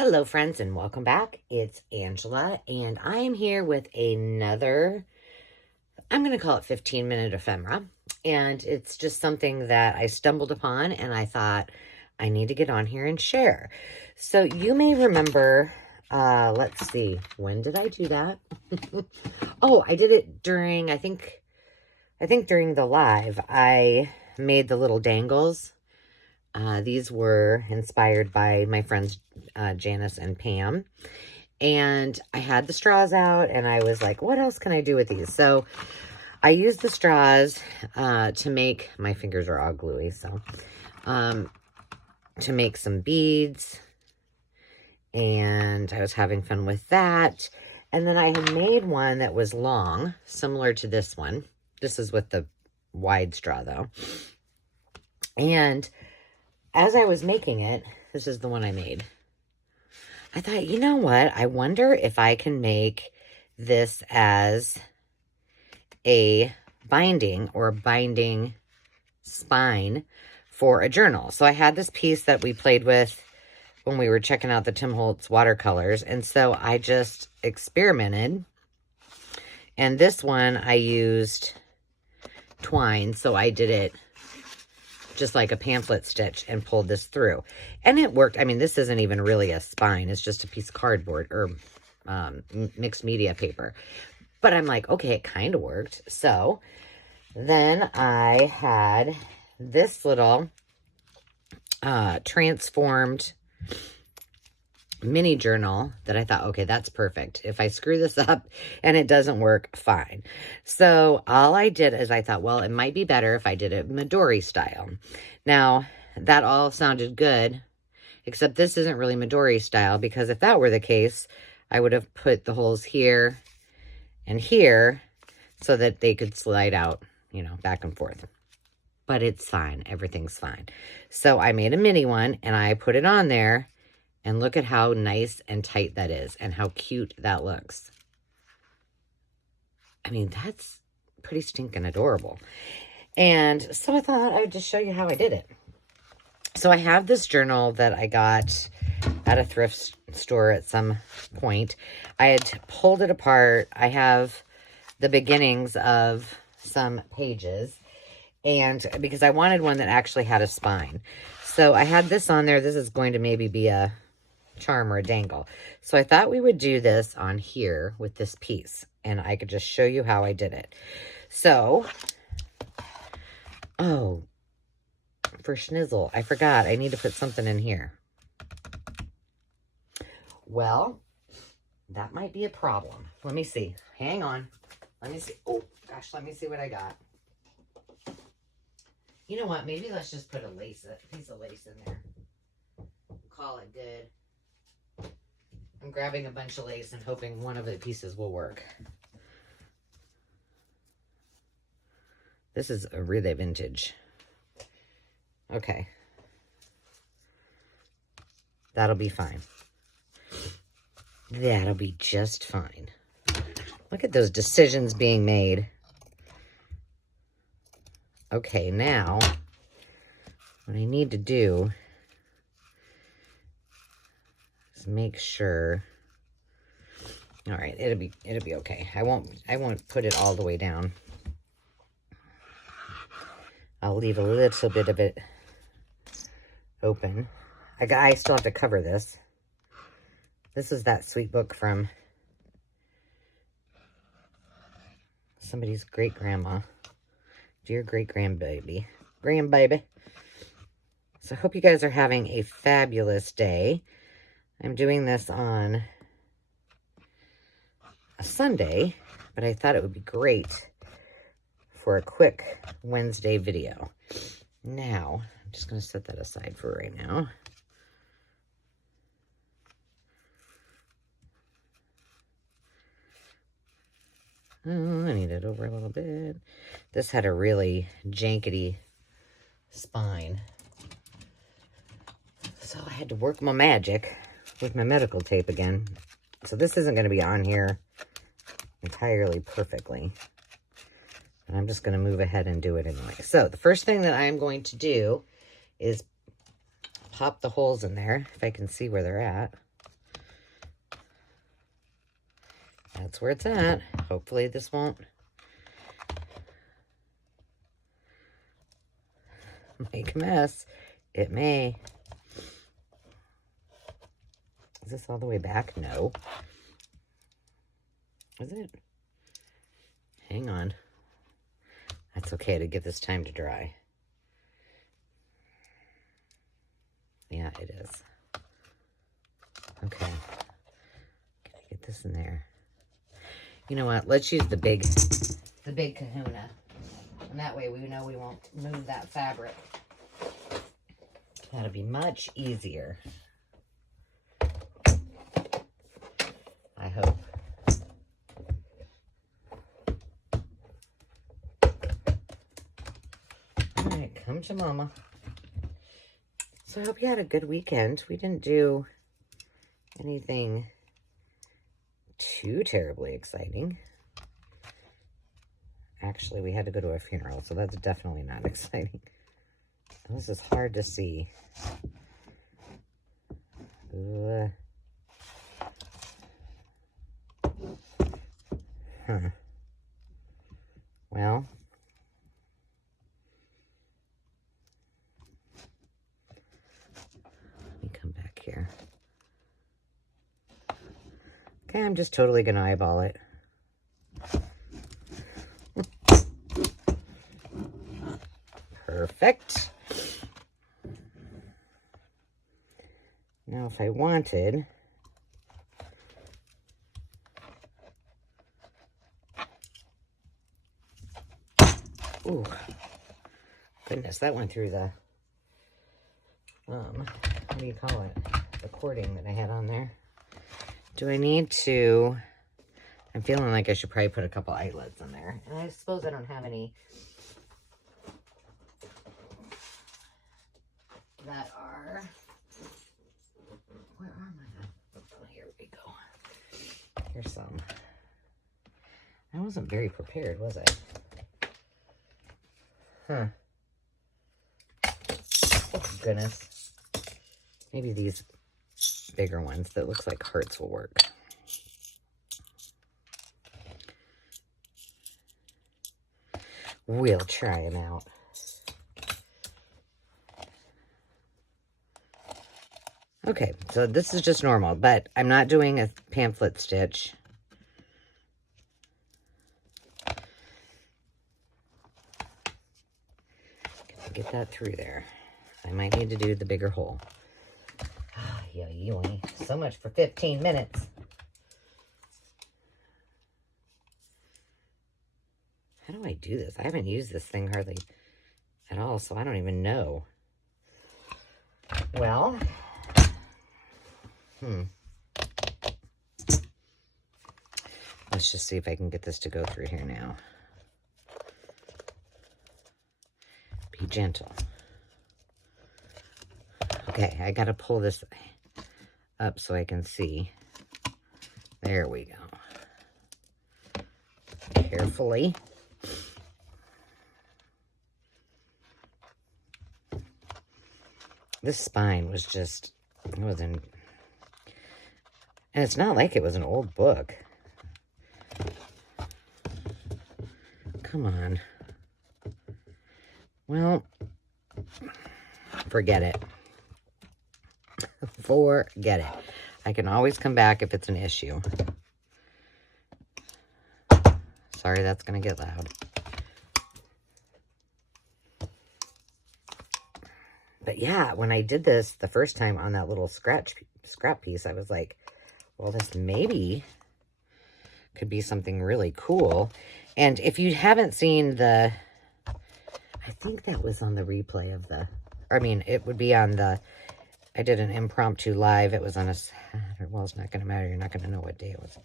Hello, friends, and welcome back. It's Angela, and I am here with another, I'm going to call it 15-minute ephemera. And it's just something that I stumbled upon, and I thought I need to get on here and share. So you may remember, let's see, when did I do that? Oh, I did it during, I think during the live. I made the little dangles. These were inspired by my friends Janice and Pam. And I had the straws out, and I was like, what else can I do with these? So I used the straws to make, my fingers are all gluey, so, to make some beads. And I was having fun with that. And then I had made one that was long, similar to this one. This is with the wide straw, though. And as I was making it, this is the one I made. I thought, you know what? I wonder if I can make this as a binding or binding spine for a journal. So I had this piece that we played with when we were checking out the Tim Holtz watercolors. And so I just experimented. And this one I used twine. So I did it just like a pamphlet stitch and pulled this through. And it worked. I mean, this isn't even really a spine. It's just a piece of cardboard or mixed media paper. But I'm like, okay, it kind of worked. So then I had this little transformed mini journal that I thought, okay, that's perfect. If I screw this up and it doesn't work, fine. So all I did is I thought, well, it might be better if I did it Midori style. Now, that all sounded good, except this isn't really Midori style, because if that were the case, I would have put the holes here and here so that they could slide out, you know, back and forth. But it's fine. Everything's fine. So I made a mini one and I put it on there. And look at how nice and tight that is and how cute that looks. I mean, that's pretty stinking adorable. And so I thought I would just show you how I did it. So I have this journal that I got at a thrift store at some point. I had pulled it apart. I have the beginnings of some pages. And because I wanted one that actually had a spine. So I had this on there. This is going to maybe be a charm or a dangle. So I thought we would do this on here with this piece, and I could just show you how I did it. So, oh, for schnizzle, I forgot. I need to put something in here. Well, that might be a problem. Let me see. Hang on. Let me see. Oh, gosh, let me see what I got. You know what? Maybe let's just put a piece of lace in there. Call it good. I'm grabbing a bunch of lace and hoping one of the pieces will work. This is a really vintage. Okay. That'll be fine. That'll be just fine. Look at those decisions being made. Okay, now what I need to do is make sure. All right, it'll be okay. I won't put it all the way down. I'll leave a little bit of it open. I still have to cover this. This is that sweet book from somebody's great-grandma. Dear great-grandbaby. Grandbaby. So I hope you guys are having a fabulous day. I'm doing this on a Sunday, but I thought it would be great for a quick Wednesday video. Now, I'm just going to set that aside for right now. Oh, I need it over a little bit. This had a really jankety spine. So I had to work my magic with my medical tape again. So this isn't going to be on here entirely perfectly. And I'm just going to move ahead and do it anyway. So the first thing that I'm going to do is pop the holes in there, if I can see where they're at. that's where it's at. Hopefully this won't make a mess. It may. Is this all the way back? No. Is it? Hang on. That's okay to give this time to dry. Yeah, it is. Okay. Can I get this in there? You know what? Let's use the big kahuna. And that way we know we won't move that fabric. That'll be much easier. I hope. All right, come to Mama. So I hope you had a good weekend. We didn't do anything too terribly exciting. Actually, we had to go to a funeral, so that's definitely not exciting. This is hard to see. Well, let me come back here. Okay, I'm just totally gonna eyeball it. Perfect. Now, if I wanted, ooh, goodness, that went through the, what do you call it? The cording that I had on there. Do I need to, I'm feeling like I should probably put a couple eyelets in there. And I suppose I don't have any that are, where are my, oh, here we go. Here's some. I wasn't very prepared, was I? Huh. Oh, goodness. Maybe these bigger ones that looks like hearts will work. We'll try them out. Okay, so this is just normal, but I'm not doing a pamphlet stitch. Get that through there. I might need to do the bigger hole. Yeah, you only so much for 15 minutes. How do I do this? I haven't used this thing hardly at all, so I don't even know. Well, let's just see if I can get this to go through here now. Be gentle. Okay, I gotta pull this up so I can see. There we go. Carefully. This spine was just, it wasn't, and it's not like it was an old book. Come on. Well, forget it. Forget it. I can always come back if it's an issue. Sorry, that's going to get loud. But yeah, when I did this the first time on that little scrap piece, I was like, well, this maybe could be something really cool. And if you haven't seen the, I think that was on the replay of the, I mean, it would be on the, I did an impromptu live. It was on a Saturday. Well, it's not going to matter. You're not going to know what day it was.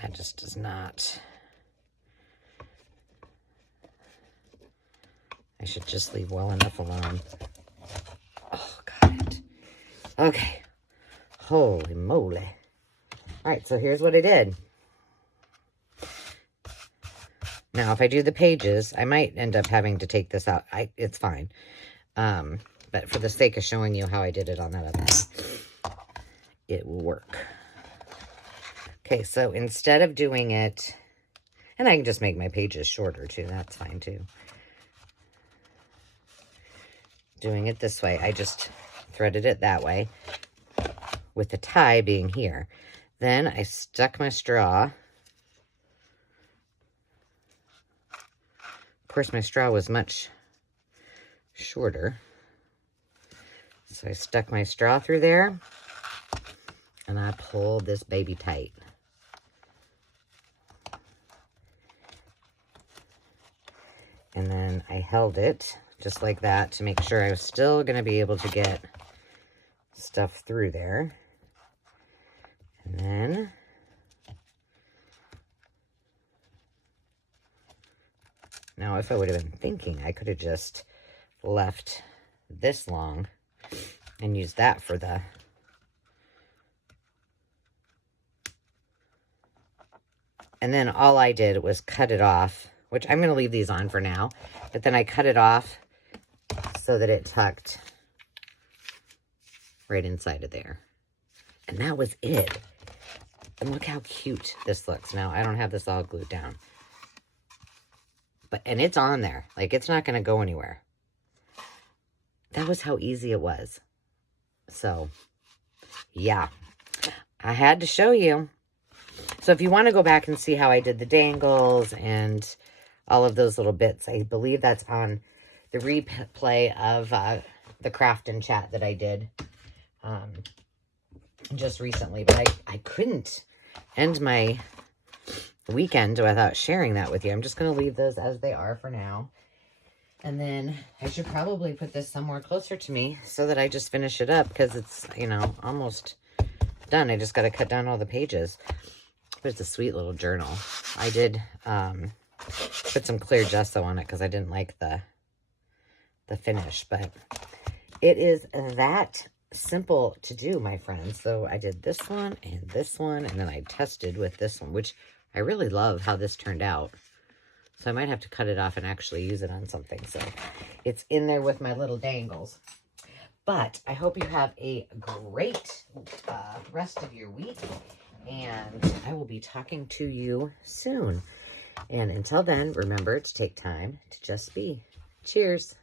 That just does not. I should just leave well enough alone. Oh, got it. Okay. Holy moly. All right, so here's what I did. Now, if I do the pages, I might end up having to take this out. It's fine. But for the sake of showing you how I did it on that other one, it will work. Okay, so instead of doing it, and I can just make my pages shorter too, that's fine too. Doing it this way, I just threaded it that way with the tie being here. Then I stuck my straw. Of course, my straw was much shorter. So I stuck my straw through there and I pulled this baby tight. And then I held it just like that to make sure I was still going to be able to get stuff through there. And then now if I would have been thinking, I could have just left this long and used that for the and then all I did was cut it off, which I'm going to leave these on for now, but then I cut it off so that it tucked right inside of there. And that was it. And look how cute this looks. Now, I don't have this all glued down. And it's on there. Like, it's not going to go anywhere. That was how easy it was. So, yeah. I had to show you. So, if you want to go back and see how I did the dangles and all of those little bits, I believe that's on the replay of the craft and chat that I did just recently. But I couldn't end my weekend without sharing that with you. I'm just going to leave those as they are for now. And then I should probably put this somewhere closer to me so that I just finish it up because it's, you know, almost done. I just got to cut down all the pages. But it's a sweet little journal. I did put some clear gesso on it because I didn't like the finish. But it is that simple to do, my friends. So I did this one, and then I tested with this one, which I really love how this turned out. So I might have to cut it off and actually use it on something. So it's in there with my little dangles. But I hope you have a great rest of your week. And I will be talking to you soon. And until then, remember to take time to just be. Cheers.